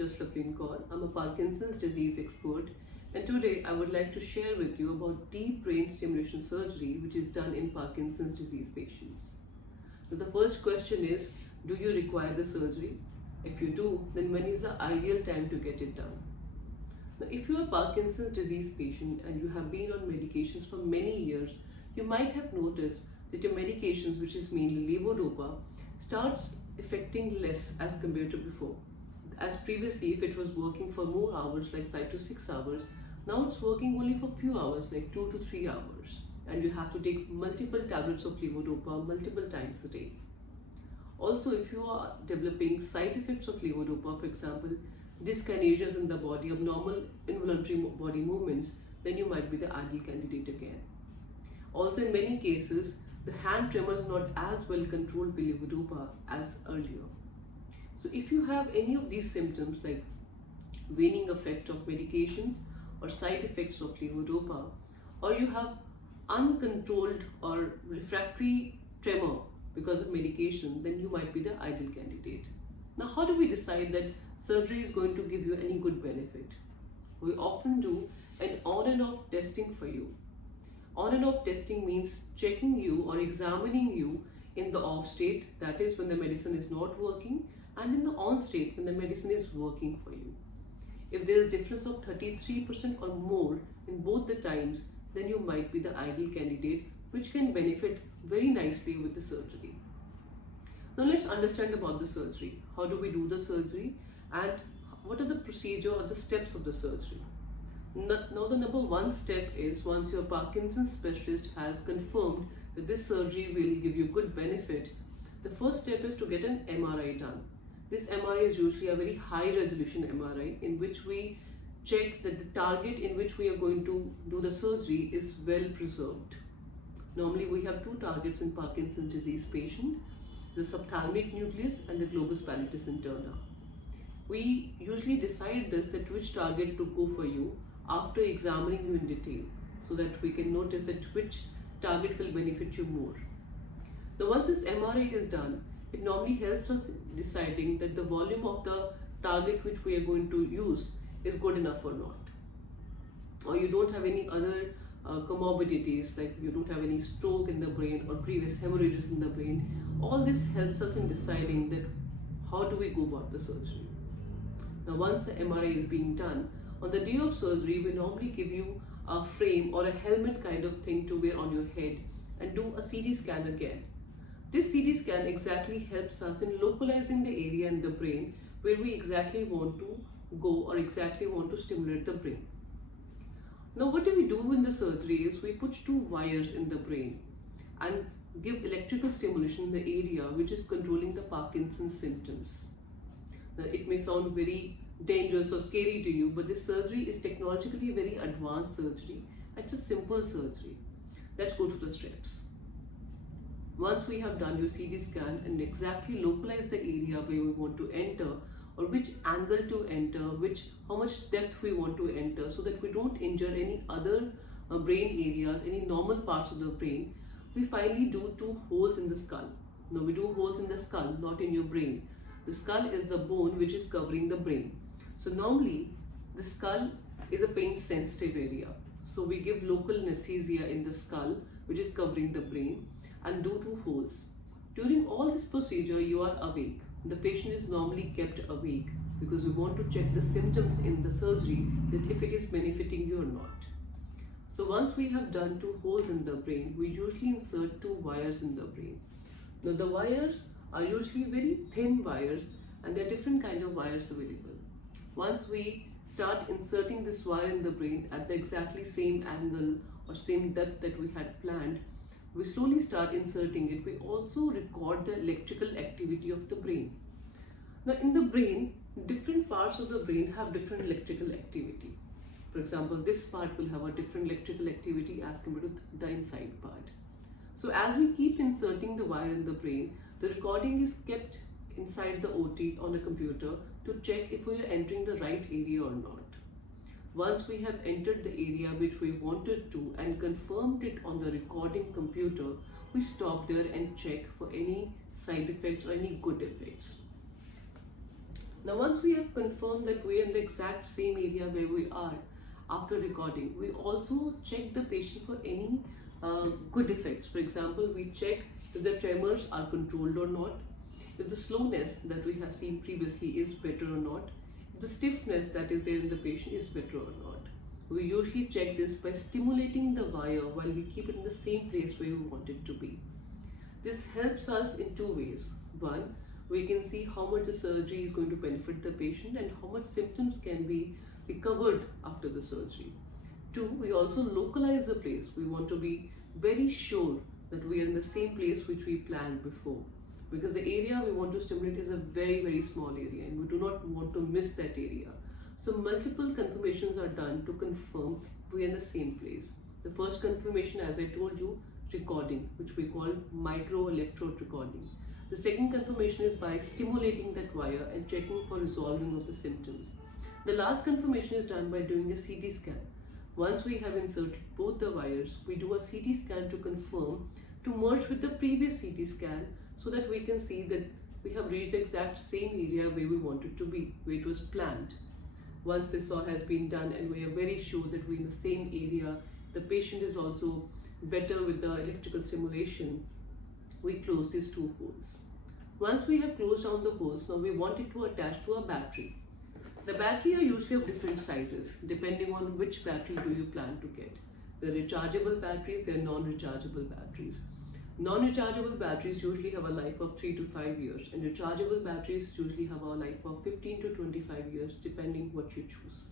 Jaslovleen. I'm a Parkinson's disease expert, and today I would like to share with you about deep brain stimulation surgery which is done in Parkinson's disease patients. So the first question is, do you require the surgery? If you do, then when is the ideal time to get it done? Now, if you are a Parkinson's disease patient and you have been on medications for many years, you might have noticed that your medications, which is mainly levodopa, starts affecting less as compared to before. As previously, if it was working for more hours, like 5 to 6 hours, now it's working only for few hours, like 2 to 3 hours. And you have to take multiple tablets of levodopa multiple times a day. Also, if you are developing side effects of levodopa, for example, dyskinesias in the body, abnormal involuntary body movements, then you might be the ideal candidate again. Also, in many cases, the hand tremors are not as well controlled with levodopa as earlier. So if you have any of these symptoms like waning effect of medications or side effects of levodopa, or you have uncontrolled or refractory tremor because of medication, then you might be the ideal candidate. Now, how do we decide that surgery is going to give you any good benefit? We often do an on and off testing for you. On and off testing means checking you or examining you in the off state, that is when the medicine is not working, and in the on state when the medicine is working for you. If there is difference of 33% or more in both the times, then you might be the ideal candidate which can benefit very nicely with the surgery. Now let's understand about the surgery. How do we do the surgery and what are the procedure or the steps of the surgery? Now the number one step is, once your Parkinson's specialist has confirmed that this surgery will give you good benefit, the first step is to get an MRI done. This MRI is usually a very high resolution MRI in which we check that the target in which we are going to do the surgery is well preserved. Normally we have two targets in Parkinson's disease patient, the subthalamic nucleus and the globus pallidus interna. We usually decide this, that which target to go for you after examining you in detail, so that we can notice that which target will benefit you more. Now once this MRI is done, it normally helps us deciding that the volume of the target which we are going to use is good enough or not. Or you don't have any other comorbidities, like you don't have any stroke in the brain or previous hemorrhages in the brain. All this helps us in deciding that how do we go about the surgery. Now once the MRI is being done, on the day of surgery, we normally give you a frame or a helmet kind of thing to wear on your head and do a CT scan again. This CT scan exactly helps us in localizing the area in the brain where we exactly want to go or exactly want to stimulate the brain. Now what do we do in the surgery is we put two wires in the brain and give electrical stimulation in the area which is controlling the Parkinson's symptoms. Now it may sound very dangerous or scary to you, but this surgery is technologically very advanced surgery. It's a simple surgery. Let's go to the steps. Once we have done your CT scan and exactly localize the area where we want to enter, or which angle to enter, how much depth we want to enter, so that we don't injure any other brain areas, any normal parts of the brain, we finally do two holes in the skull. Now we do holes in the skull, not in your brain. The skull is the bone which is covering the brain. So normally the skull is a pain sensitive area. So we give local anesthesia in the skull which is covering the brain and do two holes. During all this procedure you are awake. The patient is normally kept awake because we want to check the symptoms in the surgery, that if it is benefiting you or not. So once we have done two holes in the brain, we usually insert two wires in the brain. Now the wires are usually very thin wires and there are different kind of wires available. Once we start inserting this wire in the brain at the exactly same angle or same depth that we had planned, we slowly start inserting it. We also record the electrical activity of the brain. Now in the brain, different parts of the brain have different electrical activity. For example, this part will have a different electrical activity as compared to the inside part. So as we keep inserting the wire in the brain, the recording is kept inside the OT on a computer to check if we are entering the right area or not. Once we have entered the area which we wanted to and confirmed it on the recording computer, we stop there and check for any side effects or any good effects. Now, once we have confirmed that we are in the exact same area where we are after recording, we also check the patient for any good effects. For example, we check if the tremors are controlled or not, if the slowness that we have seen previously is better or not, if the stiffness that is there in the patient is better or not. We usually check this by stimulating the wire while we keep it in the same place where we want it to be. This helps us in two ways. One, we can see how much the surgery is going to benefit the patient and how much symptoms can be recovered after the surgery. Two, we also localize the place. We want to be very sure that we are in the same place which we planned before, because the area we want to stimulate is a very small area and we do not want to miss that area. So multiple confirmations are done to confirm we are in the same place. The first confirmation, as I told you, recording, which we call micro electrode recording. The second confirmation is by stimulating that wire and checking for resolving of the symptoms. The last confirmation is done by doing a CT scan. Once we have inserted both the wires, we do a CT scan to confirm, to merge with the previous CT scan, so that we can see that we have reached the exact same area where we wanted to be, where it was planned. Once this all has been done and we are very sure that we're in the same area, the patient is also better with the electrical stimulation, we close these two holes. Once we have closed down the holes, now we want it to attach to a battery. The battery are usually of different sizes depending on which battery do you plan to get. There are rechargeable batteries, there are non-rechargeable batteries. Non-rechargeable batteries usually have a life of 3 to 5 years, and rechargeable batteries usually have a life of 15 to 25 years depending what you choose.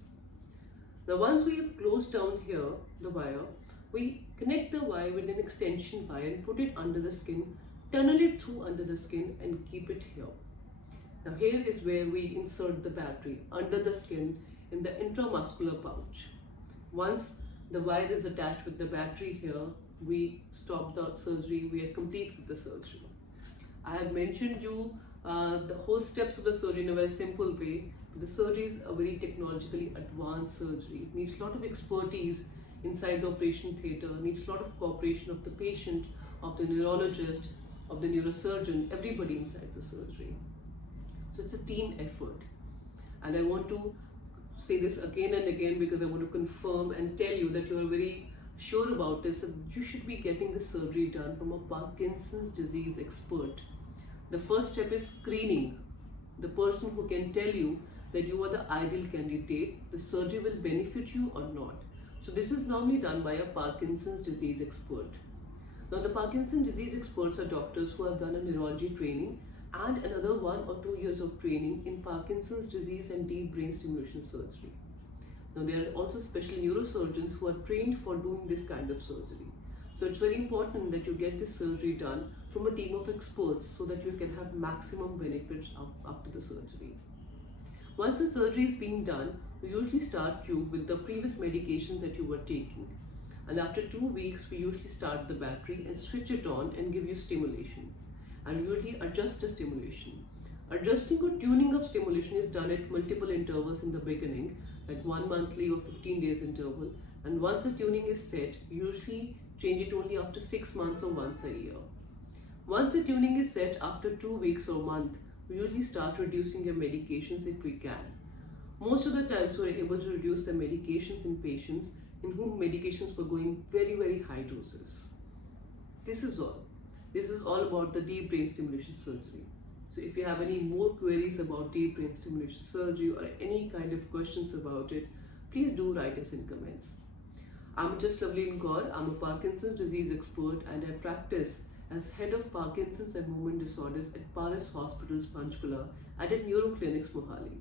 Now once we have closed down here the wire, we connect the wire with an extension wire and put it under the skin, tunnel it through under the skin and keep it here. Now here is where we insert the battery under the skin in the intramuscular pouch. Once the wire is attached with the battery here, we stop the surgery, we are complete with the surgery. I have mentioned you the whole steps of the surgery in a very simple way. The surgery is a very technologically advanced surgery. It needs a lot of expertise inside the operation theatre, needs a lot of cooperation of the patient, of the neurologist, of the neurosurgeon, everybody inside the surgery. So it's a team effort. And I want to say this again and again because I want to confirm and tell you that you are very sure about this, that you should be getting the surgery done from a Parkinson's disease expert. The first step is screening. The person who can tell you that you are the ideal candidate, the surgery will benefit you or not. So this is normally done by a Parkinson's disease expert. Now the Parkinson's disease experts are doctors who have done a neurology training and another 1 or 2 years of training in Parkinson's disease and deep brain stimulation surgery. Now there are also special neurosurgeons who are trained for doing this kind of surgery. So it's very important that you get this surgery done from a team of experts so that you can have maximum benefits after the surgery. Once the surgery is being done, we usually start you with the previous medications that you were taking. And after 2 weeks, we usually start the battery and switch it on and give you stimulation. And we usually adjust the stimulation. Adjusting or tuning of stimulation is done at multiple intervals in the beginning, like 1 monthly or 15 days interval. And once the tuning is set, usually change it only after 6 months or once a year. Once the tuning is set after 2 weeks or a month, we usually start reducing your medications if we can. Most of the times we are able to reduce the medications in patients in whom medications were going very high doses. This is all. This is all about the deep brain stimulation surgery. So if you have any more queries about deep brain stimulation surgery or any kind of questions about it, please do write us in comments. I'm Jaslovleen. I'm a Parkinson's disease expert and I practice as head of Parkinson's and movement disorders at Paris Hospitals, Panchkula and at Neuroclinics, Mohali.